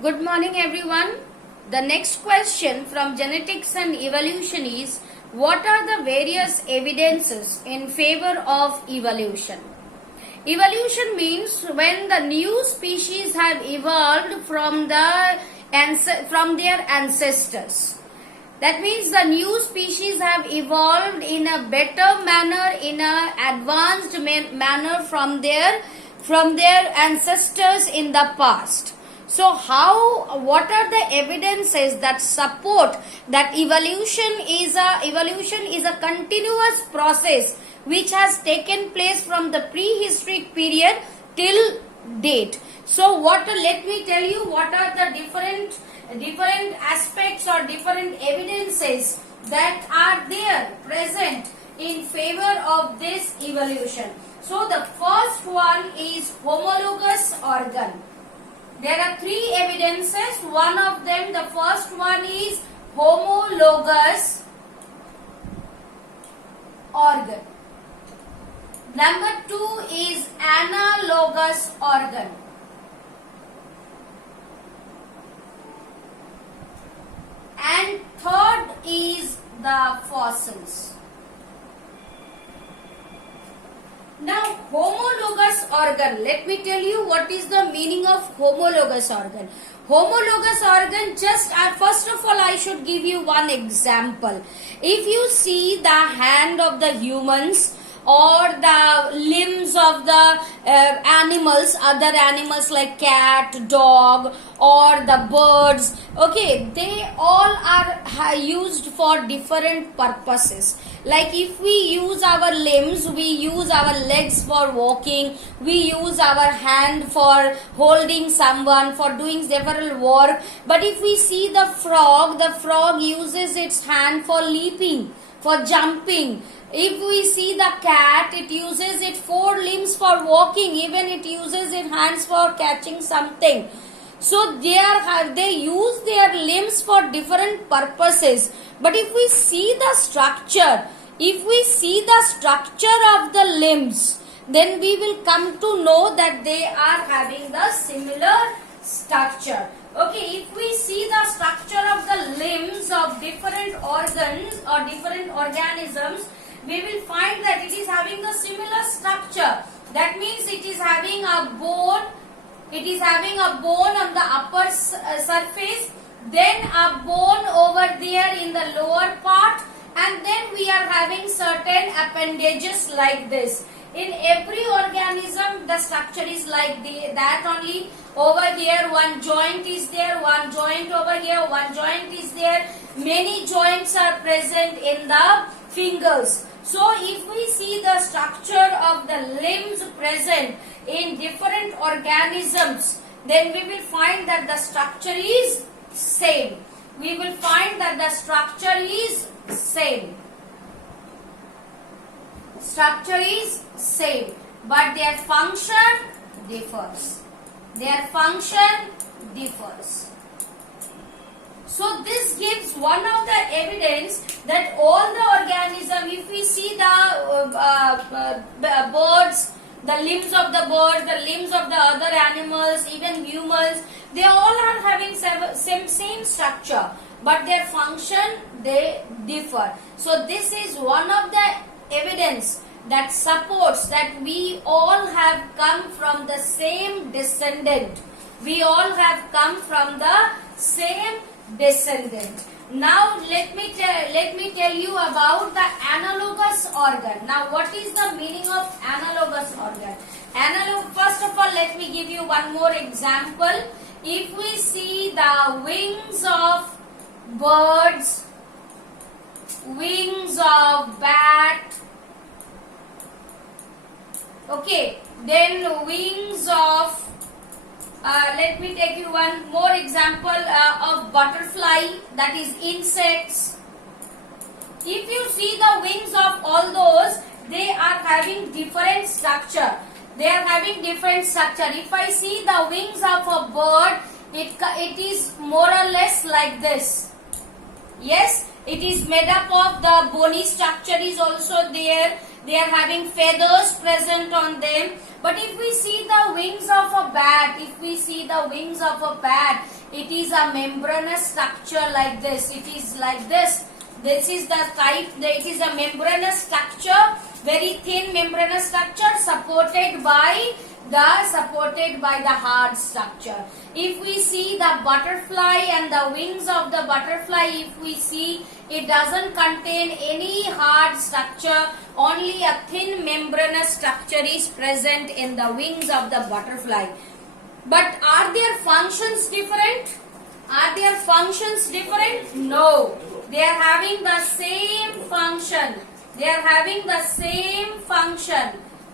Good morning everyone. The next question from genetics and evolution is, what are the various evidences in favor of evolution? Evolution means when the new species have evolved from their ancestors. That means the new species have evolved in a better manner, in a advanced manner from their ancestors in the past. So what are the evidences that support that evolution is a continuous process which has taken place from the prehistoric period till date? So let me tell you what are the different aspects or different evidences that are there present in favor of this evolution. So the first one is homologous organ. There are three evidences. One of them, the first one is homologous organ. Number two is analogous organ. And third is the fossils. Now, homologous organ. Let me tell you what is the meaning of homologous organ. Homologous organ, first of all, I should give you one example. If you see the hand of the humans or the limbs of the animals, other animals like cat, dog, or the birds, okay, they all are used for different purposes. Like if we use our limbs, we use our legs for walking, we use our hand for holding someone, for doing several work. But if we see the frog uses its hand for leaping, for jumping. If we see the cat, it uses its four limbs for walking, even it uses its hands for catching something. So they use their limbs for different purposes. But if we see the structure of the limbs, then we will come to know that they are having the similar structure. Okay, if we see the structure of the limbs of different organs or different organisms, we will find that it is having the similar structure. That means it is having a bone. It is having a bone on the upper surface, then a bone over there in the lower part, and then we are having certain appendages like this. In every organism, the structure is like that only. Over here, one joint is there, one joint over here, one joint is there. Many joints are present in the fingers. So, if we see the structure of the limbs present in different organisms, then we will find that the structure is same. We will find that the structure is same. Structure is same, but their function differs. Their function differs. So this gives one of the evidence that all the organism, if we see the birds, the limbs of the birds, the limbs of the other animals, even humans, they all are having same structure, but their function, they differ. So this is one of the evidence that supports that we all have come from the same descendant. We all have come from the same descendant. Now let me tell you about the analogous organ. Now what is the meaning of analogous organ? First of all, let me give you one more example. If we see the wings of birds, wings of bat, okay, then wings of let me take you one more example of butterfly, that is insects. If you see the wings of all those, they are having different structure. They are having different structure. If I see the wings of a bird, it is more or less like this. Yes, it is made up of the bony structure is also there. They are having feathers present on them. But if we see the wings of a bat, it is a membranous structure like this. It is like this. This is the type. It is a membranous structure, very thin membranous structure, supported by the hard structure. If we see the butterfly and the wings of the butterfly, if we see, it doesn't contain any hard structure, only a thin membranous structure is present in the wings of the butterfly. But are their functions different? No. They are having the same function.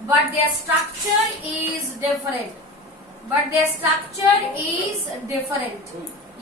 But their structure is different.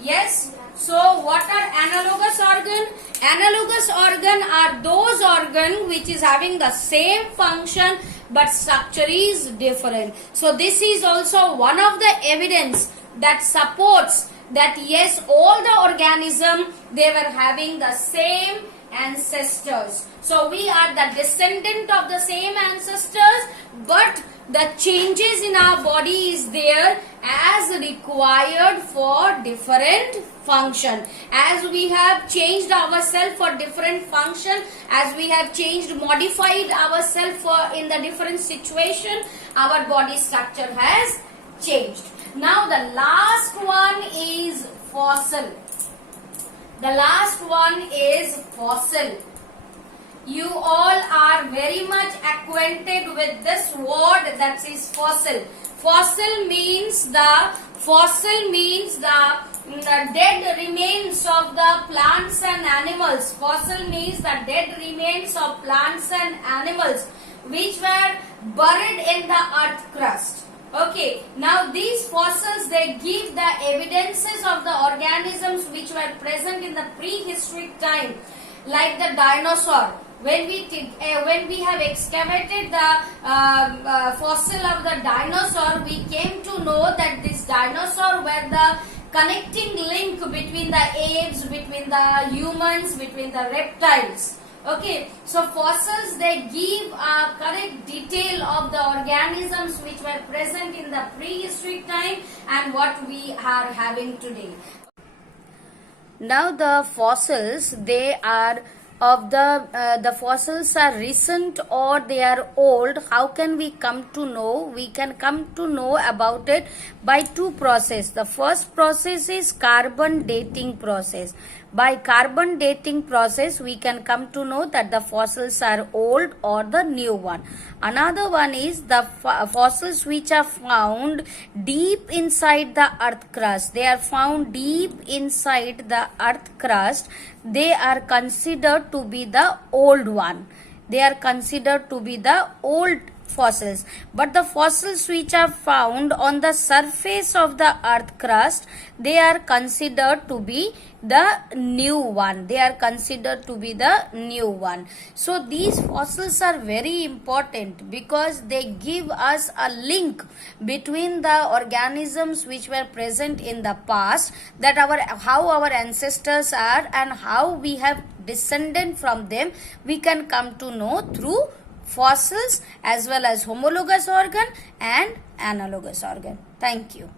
Yes. So what are analogous organ? Analogous organ are those organ which is having the same function but structure is different. So this is also one of the evidence that supports that yes, all the organism, they were having the same ancestors. So we are the descendant of the same ancestors, but the changes in our body is there as required for different function. As we have changed ourselves for different function, as we have modified ourselves for in the different situation, our body structure has changed. Now the last one is fossil. You all are very much acquainted with this word, that is fossil. Fossil means the dead remains of the plants and animals. Fossil means the dead remains of plants and animals which were buried in the earth crust. Okay, now these fossils, they give the evidences of the organisms which were present in the prehistoric time, like the dinosaur. When we have excavated the fossil of the dinosaur, we came to know that this dinosaur were the connecting link between the apes, between the humans, between the reptiles. Okay, so fossils, they give a correct detail of the organisms which were present in the prehistoric time and what we are having today. Now the fossils, they are of the fossils are recent or they are old. How can we come to know? We can come to know about it by two processes. The first process is carbon dating process. By carbon dating process, we can come to know that the fossils are old or the new one. Another one is the fossils which are found deep inside the earth crust. They are found deep inside the earth crust. They are considered to be the old one. They are considered to be the old fossils. But the fossils which are found on the surface of the earth crust, they are considered to be the new one. So these fossils are very important because they give us a link between the organisms which were present in the past, that how our ancestors are and how we have descended from them, we can come to know through fossils as well as homologous organ and analogous organ. Thank you.